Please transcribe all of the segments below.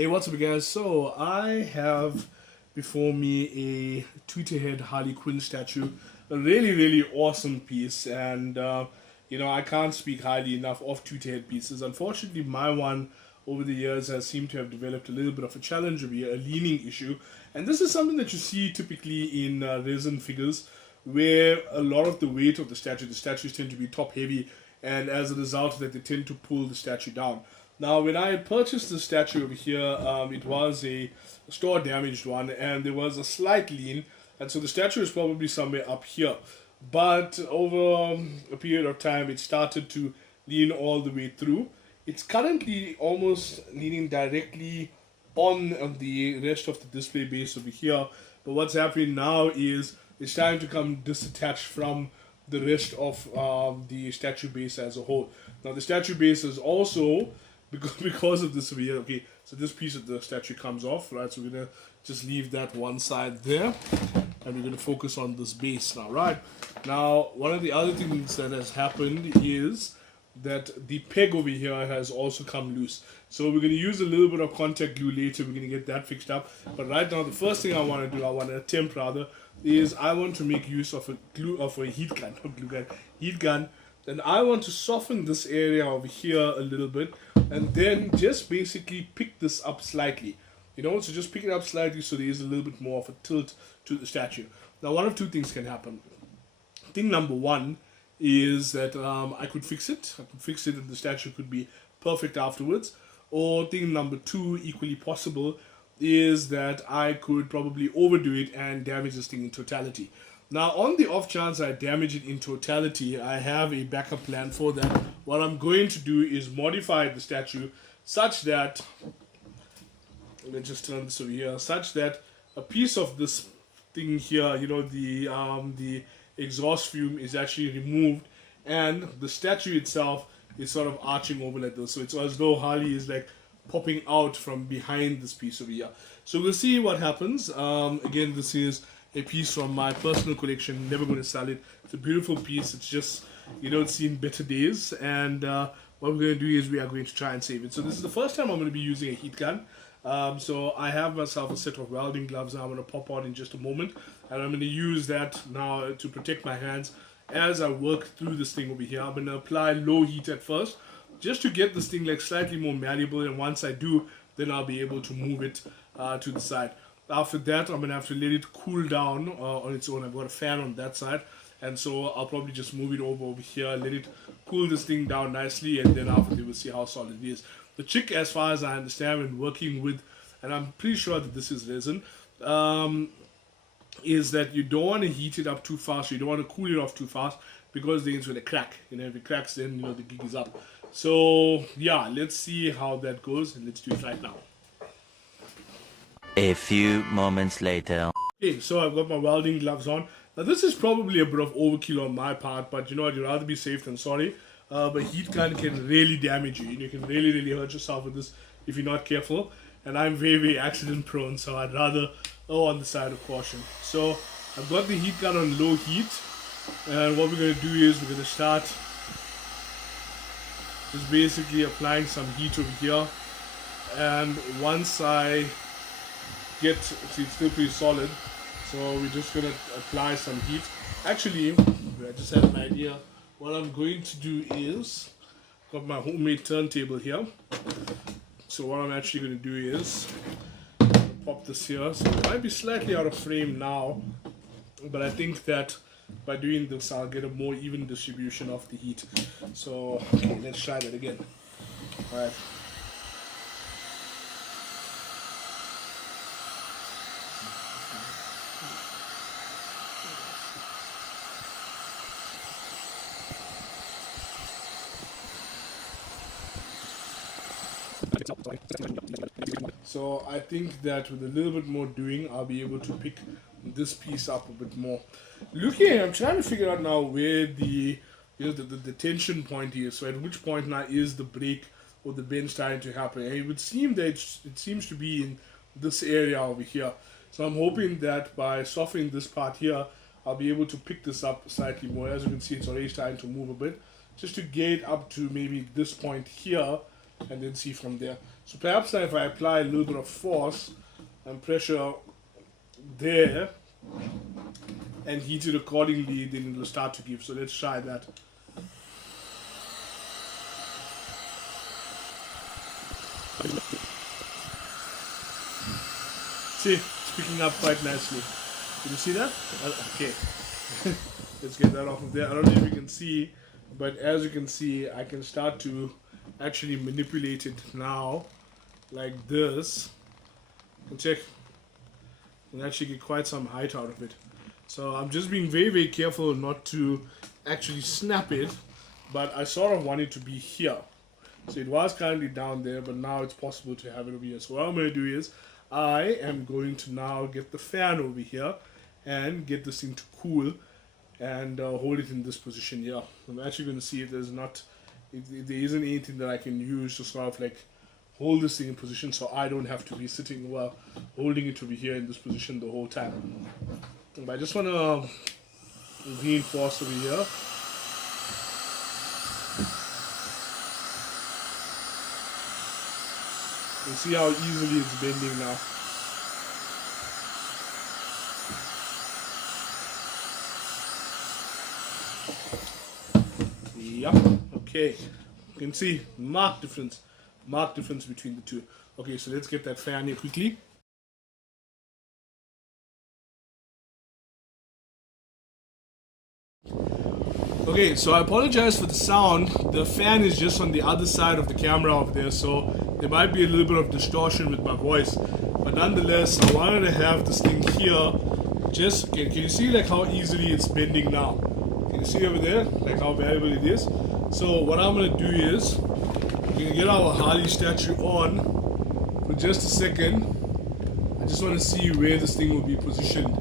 Hey, what's up, guys? So I have before me a Tweeterhead Harley Quinn statue, a really awesome piece, and I can't speak highly enough of Tweeterhead pieces. Unfortunately, my one over the years has seemed to have developed a little bit of a challenge, or a leaning issue, and this is something that you see typically in resin figures, where a lot of the weight of the statues tend to be top heavy, and as a result of that, they tend to pull the statue down. Now, when I purchased this statue over here, it was a store damaged one, and there was a slight lean, and so the statue is probably somewhere up here. But over a period of time, it started to lean all the way through. It's currently almost leaning directly on the rest of the display base over here. But what's happening now is it's starting to come disattached from the rest of the statue base as a whole. Now, the statue base is also because of this over here. Okay, so this piece of the statue comes off, right? So we're gonna just leave that one side there, and we're gonna focus on this base now, right? Now, one of the other things that has happened is that the peg over here has also come loose. So we're gonna use a little bit of contact glue later. We're gonna get that fixed up. But right now, the first thing I want to attempt rather, is I want to make use of a heat gun, not glue gun, heat gun. And I want to soften this area over here a little bit, and then just basically pick this up slightly. So just pick it up slightly so there is a little bit more of a tilt to the statue. Now, one of two things can happen. Thing number one is that I could fix it. And the statue could be perfect afterwards. Or thing number two, equally possible, is that I could probably overdo it and damage this thing in totality. Now, on the off chance I damage it in totality, I have a backup plan for that. What I'm going to do is modify the statue such that, let me just turn this over here, such that a piece of this thing here, the exhaust fume is actually removed, and the statue itself is sort of arching over like this. So it's as though Harley is like popping out from behind this piece over here. So we'll see what happens. Again, this is a piece from my personal collection, never going to sell it. It's a beautiful piece. It's just, it's seen better days, and what we're going to do is we are going to try and save it. So this is the first time I'm going to be using a heat gun. So I have myself a set of welding gloves that I'm going to pop out in just a moment, and I'm going to use that now to protect my hands as I work through this thing over here. I'm going to apply low heat at first, just to get this thing like slightly more malleable, and once I do, then I'll be able to move it to the side. After that, I'm going to have to let it cool down on its own. I've got a fan on that side, and so I'll probably just move it over here, let it cool this thing down nicely, and then after they will see how solid it is. The trick, as far as I understand, when working with, and I'm pretty sure that this is resin, is that you don't want to heat it up too fast, you don't want to cool it off too fast, because then it's going to crack. If it cracks, then the gig is up. So yeah, let's see how that goes, and let's do it right now. A few moments later. Okay, so I've got my welding gloves on. Now, this is probably a bit of overkill on my part, but I'd rather be safe than sorry. But heat gun can really damage you. You can really hurt yourself with this if you're not careful. And I'm very accident prone, so I'd rather err on the side of caution. So I've got the heat gun on low heat, and what we're going to do is we're going to start just basically applying some heat over here. And once I see, it's still pretty solid, so we're just gonna apply some heat. Actually, I just had an idea. What I'm going to do is, got my homemade turntable here, so what I'm actually going to do is pop this here. So it might be slightly out of frame now, but I think that by doing this I'll get a more even distribution of the heat. So okay, let's try that again. Alright. So I think that with a little bit more doing, I'll be able to pick this piece up a bit more. I'm trying to figure out now where the tension point is. So at which point now is the break or the bend starting to happen? And it would seem that it seems to be in this area over here. So I'm hoping that by softening this part here, I'll be able to pick this up slightly more. As you can see, it's already starting to move a bit. Just to get up to maybe this point here, and then see from there. So perhaps if I apply a little bit of force and pressure there and heat it accordingly, then it will start to give. So let's try that. See, it's picking up quite nicely. Can you see that? Okay. Let's get that off of there. I don't know if you can see, but as you can see, I can start to actually manipulate it now, like this. You can check. You can actually get quite some height out of it. So I'm just being very, very careful not to actually snap it, but I sort of want it to be here. So it was currently down there, but now it's possible to have it over here. So what I'm going to do is, I am going to now get the fan over here and get this thing to cool and hold it in this position here. I'm actually going to see if there's not, if there isn't anything that I can use to sort of like hold this thing in position so I don't have to be sitting while holding it over here in this position the whole time. But I just want to reinforce over here. You see how easily it's bending now. Yeah, okay. You can see marked difference between the two. Okay, so let's get that fan here quickly. Okay, so I apologize for the sound. The fan is just on the other side of the camera over there, so there might be a little bit of distortion with my voice. But nonetheless, I wanted to have this thing here. Just, can you see like how easily it's bending now? Can you see over there, like how variable it is? So what I'm going to do is, we're going to get our Harley statue on for just a second. I just want to see where this thing will be positioned.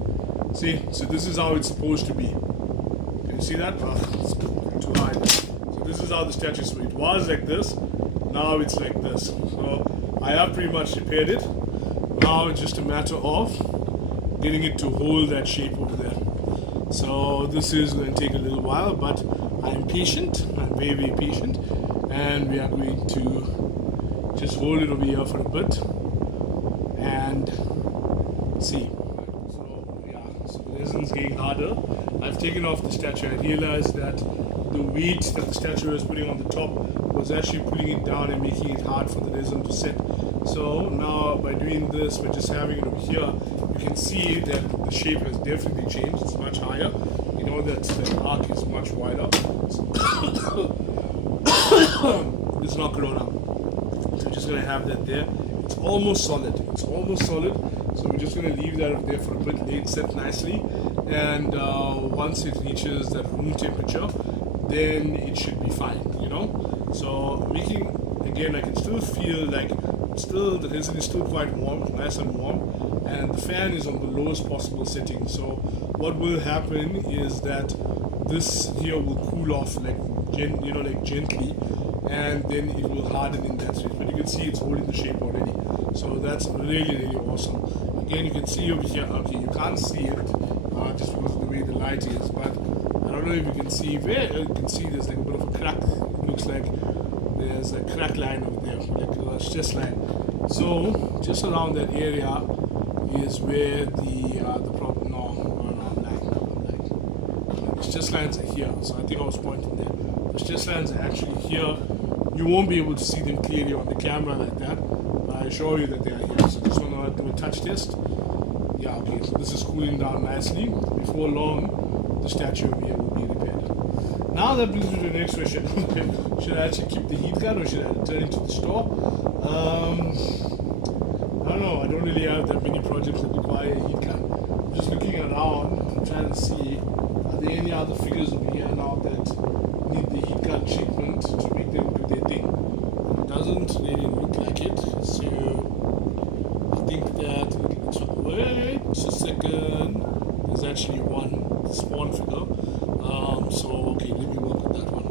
See, so this is how it's supposed to be. Can you see that? Oh, it's too high. So this is how the statue is. It was like this, now it's like this. So I have pretty much repaired it. Now it's just a matter of getting it to hold that shape over there. So this is going to take a little while, but I'm patient. I'm very, very patient. And we are going to just hold it over here for a bit and see. So yeah, so the resin's getting harder. I've taken off the statue. I realized that the weight that the statue was putting on the top was actually pulling it down and making it hard for the resin to set. So now by doing this, by just having it over here, you can see that the shape has definitely changed. It's much higher. You know that the arc is much wider. It's not Corona. So we're just going to have that there. It's almost solid. It's almost solid. So we're just going to leave that up there for a bit, let it set nicely. And once it reaches that room temperature, then it should be fine, you know. So making, again, I can still feel like the resin is still quite warm, nice and warm, and the fan is on the lowest possible setting. So what will happen is that this here will cool off like gently, and then it will harden in that shape. But you can see it's holding the shape already. So that's really, really awesome. Again, you can see over here. Okay, you can't see it just because of the way the light is, but I don't know if you can see where you can see there's like a bit of a crack. It looks like there's a crack line over there, like a stress line. So just around that area is where the problem. No, like the stress lines are here. So I think I was pointing there. The stress lines are actually here. You won't be able to see them clearly on the camera like that, but I assure you that they are here. So just want to do a touch test. Yeah, okay, so this is cooling down nicely. Before long, the statue over here will be repaired. Now that brings me to the next question. Should I actually keep the heat gun or should I return it to the store? I don't know, I don't really have that many projects that require a heat gun. I'm just looking around, I'm trying to see, are there any other figures over here now that need the heat gun treatment to make them do their thing? It doesn't really look like it, so I think that, wait a second, there's actually one spawn figure, so okay, let me work with that one.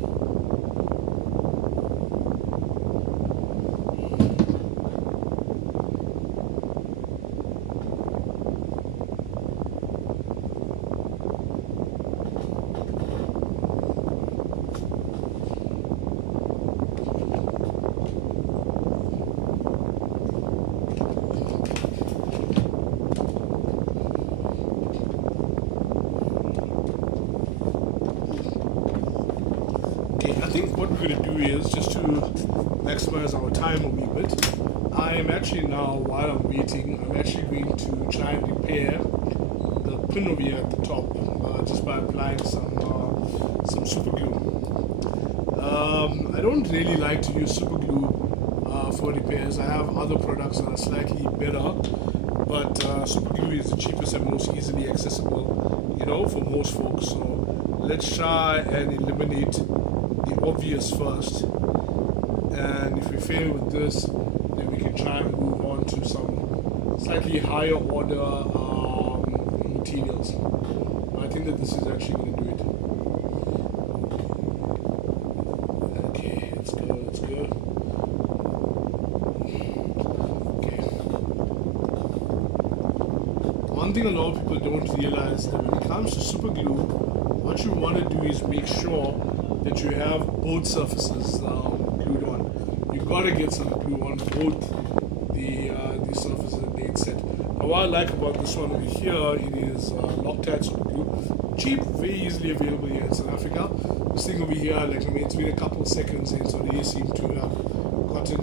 we're going to do is, just to maximize our time a wee bit, I am actually now, while I'm waiting, I'm actually going to try and repair the pin over here at the top, just by applying some super glue. I don't really like to use super glue for repairs. I have other products that are slightly better, but super glue is the cheapest and most easily accessible, you know, for most folks. So let's try and eliminate the obvious first, and if we fail with this, then we can try and move on to some slightly higher order materials. I think that this is actually going to do it. Okay, let's go. Okay. One thing a lot of people don't realize is that when it comes to super glue, what you want to do is make sure that you have both surfaces glued on. You've got to get some glue on both the surfaces that they set. Now, what I like about this one over here, it is Loctite super glue. Cheap, very easily available here in South Africa. This thing over here, like, I mean, it's been a couple of seconds and so they seem to have gotten,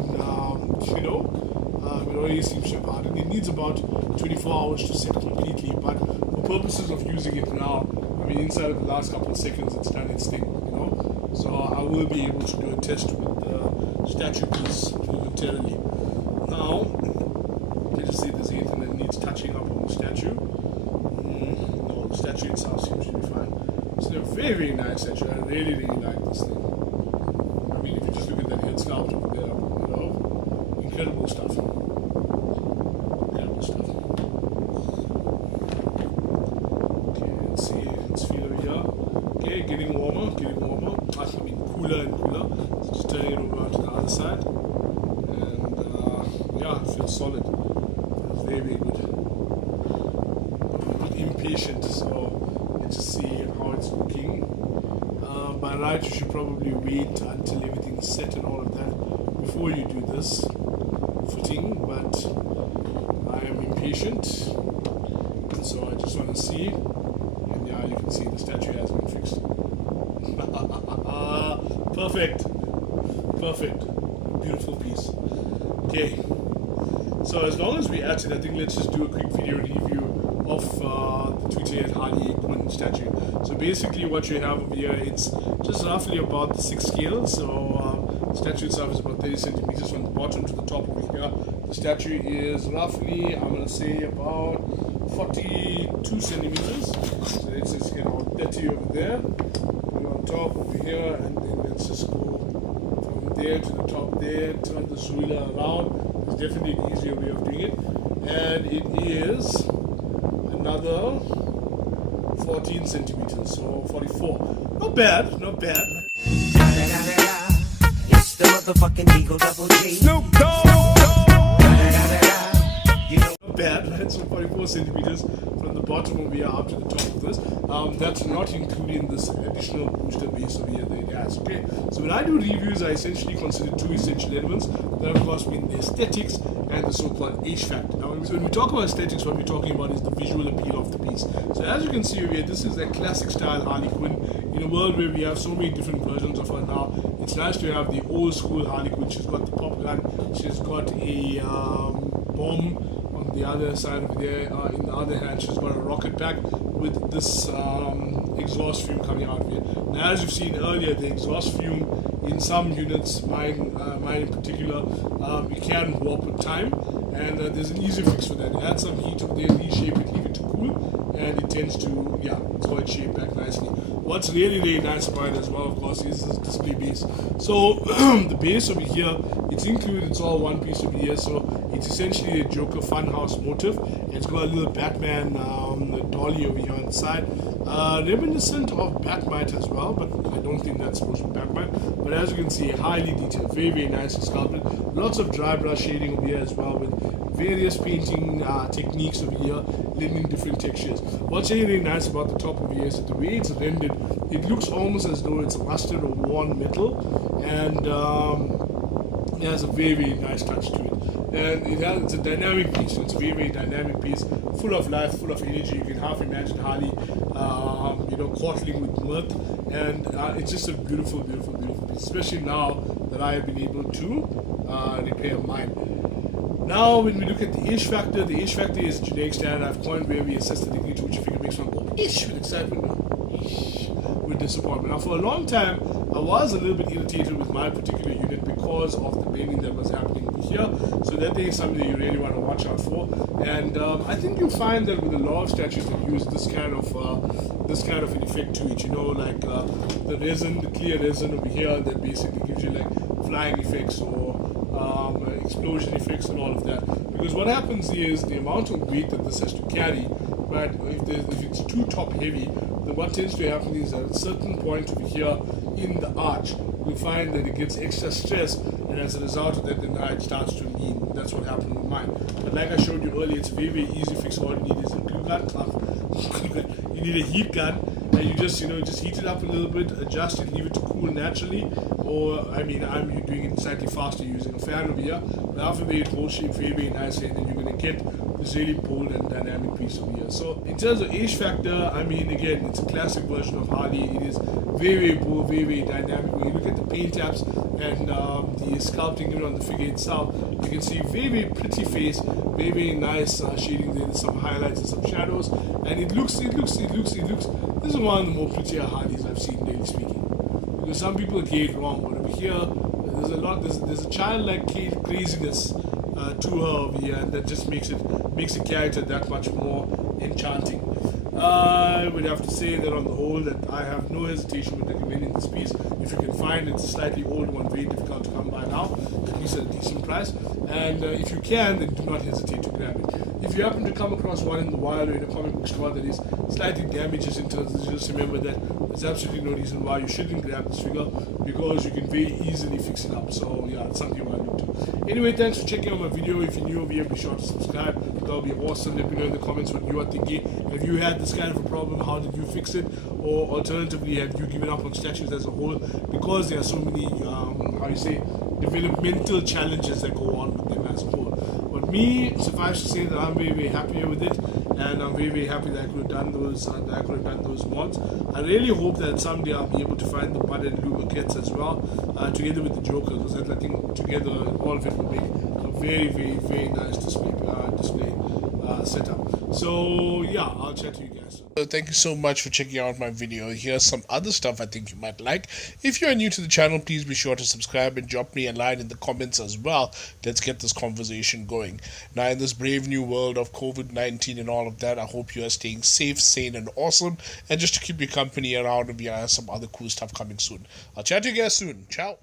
you know, it already seems to have hardened. It needs about 24 hours to set completely, but for purposes of using it now, I mean, inside of the last couple of seconds, it's done its thing, you know. So I will be able to do a test with the statue piece momentarily. Now, let's just say there's anything that needs touching up on the statue. No, the statue itself seems to be fine. It's a very, very nice statue. I really, really like this thing. I mean, if you just look at that head sculpt over there, you know, incredible stuff. Incredible stuff. Okay, let's see. Let's feel over here. Okay, getting warmer. I mean, cooler and cooler. So just turning it over to the other side. And yeah, it feels solid. It's very, very good. I'm a bit impatient, so let's just see how it's looking. By right, you should probably wait until everything is set and all of that before you do this footing, but I am impatient, and so I just want to see. And yeah, you can see the statue has been fixed. Perfect, beautiful piece. Okay, so as long as we're at it, I think let's just do a quick video review of the Tweeterhead Harley Quinn statue. So basically what you have over here, it's just roughly about the 6 scale. So the statue itself is about 30 centimeters from the bottom to the top over here. The statue is roughly, I'm going to say, about 42 centimeters. So let's just get about 30 over there, put it on top over here, and then let's just go from there to the top there, turn the ruler around. It's definitely an easier way of doing it. And it is another 14 centimeters, so 44. Not bad. It's the motherfucking Eagle Double G. Snoop Dogg! Not bad, right? So 44 centimeters from the bottom over here up to the top of this. That's not including this additional booster base over here that it has. Okay, so when I do reviews, I essentially consider 2 essential elements. That, of course, being the aesthetics and the so-called age factor. Now, when we talk about aesthetics, what we're talking about is the visual appeal of the piece. So as you can see over here, this is a classic style Harley Quinn. In a world where we have so many different versions of her now, it's nice to have the old school Harley Quinn. She's got the pop gun, she's got a bomb on the other side of there. In the other hand, she's got a rocket pack with this exhaust fume coming out of here. Now, as you've seen earlier, the exhaust fume in some units, mine in particular, you can warp with time, and there's an easy fix for that. Add some heat up there, reshape it, leave it to cool, and it tends to, throw its shape back nicely. What's really, really nice about it as well, of course, is this display base. So the base over here, it's included, it's all one piece over here, so it's essentially a Joker Funhouse motif. It's got a little Batman dolly over here on the side, reminiscent of Batmite as well, but I don't think that's supposed to be Batmite. But as you can see, highly detailed, very, very nicely sculpted. Lots of dry brush shading over here as well, with various painting techniques over here, lending different textures. What's really, really nice about the top over here is that the way it's rendered, it looks almost as though it's rusted or worn metal, and it has a very, very nice touch to it. And it's a dynamic piece, so it's a very, very dynamic piece, full of life, full of energy. You can half imagine Harley, chortling with mirth, and it's just a beautiful, beautiful, beautiful piece, especially now that I have been able to repair mine. Now, when we look at the age factor is a generic standard I've coined where we assess the degree to which a figure makes one go ish with excitement, no, ish with disappointment. Now, for a long time, I was a little bit irritated with my particular unit because of the bending that was happening over here. So that is something that you really want to watch out for. And I think you'll find that with a lot of statues that use this kind of an effect to it, like the resin, the clear resin over here that basically gives you like flying effects or explosion effects and all of that. Because what happens is the amount of weight that this has to carry, right? If it's too top heavy, then what tends to happen is at a certain point over here in the arch, you'll find that it gets extra stress, and as a result of that, then it starts to lean. That's what happened with mine. But like I showed you earlier, it's a very, very easy fix. All you need is a glue gun. You need a heat gun, and you just heat it up a little bit, adjust it, leave it to cool naturally. Or I'm doing it slightly faster using a fan over here. But after it holds shape very, very nicely, and then you're going to get this really bold and dynamic piece over here. So in terms of age factor, again, it's a classic version of Harley. It is very, very bold, very, very dynamic. When you look at the paint tabs and the sculpting even on the figure itself, you can see very, very pretty face, very, very nice shading there, some highlights and some shadows, and it looks. This is one of the more prettier Harleys I've seen, really speaking. Because some people get it wrong, but over here, there's a childlike craziness to her over here, and that just makes the character that much more enchanting. I would have to say that on the whole, that I have no hesitation with recommending this piece. If you can find it's a slightly old one, very difficult to come by now, at least at a decent price. And if you can, then do not hesitate to grab it. If you happen to come across one in the wild or in a comic book store that is slightly damaged in terms of, just remember that there's absolutely no reason why you shouldn't grab this figure, because you can very easily fix it up. So yeah, it's something you want to do. Anyway, thanks for checking out my video. If you're new over here, be sure to subscribe. That would be awesome. Let me know in the comments what you are thinking. Have you had this kind of a problem? How did you fix it? Or alternatively, have you given up on statues as a whole because there are so many, developmental challenges that go on with them as a whole? But me, suffice to say that I'm very, very happy with it, and I'm very, very happy that I could have done those mods. I really hope that someday I'll be able to find the Bud and Luba kits as well, together with the Joker, because I think together all of it will make a very, very, very nice display setup. So yeah, I'll chat to you guys soon. So thank you so much for checking out my video. Here's some other stuff I think you might like. If you're new to the channel, please be sure to subscribe and drop me a line in the comments as well. Let's get this conversation going. Now, in this brave new world of COVID-19 and all of that, I hope you are staying safe, sane, and awesome. And just to keep your company around, we have some other cool stuff coming soon. I'll chat to you guys soon. Ciao.